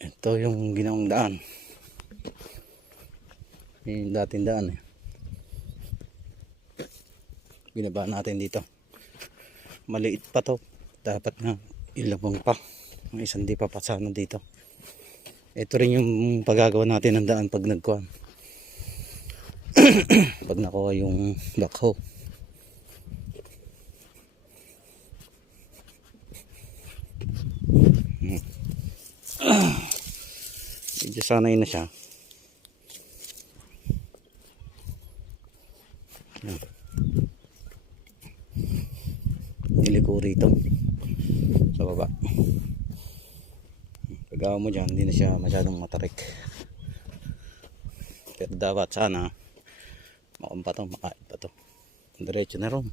Ito yung ginawang daan. Yung dating daan eh. Binaba natin dito. Maliit pa to. Dapat nga ilabang pa. Ang isang di pa pasano dito. Ito rin yung paggagawa natin ng daan pag nagkuhan. Pag nakuha yung backhoe. Medyo sanay na siya. Niliko rito sa baba. Pagawa mo dyan, hindi na siya masyadong matarik. Pero dapat sana makumpa to, makain pa to. Diretso na ron.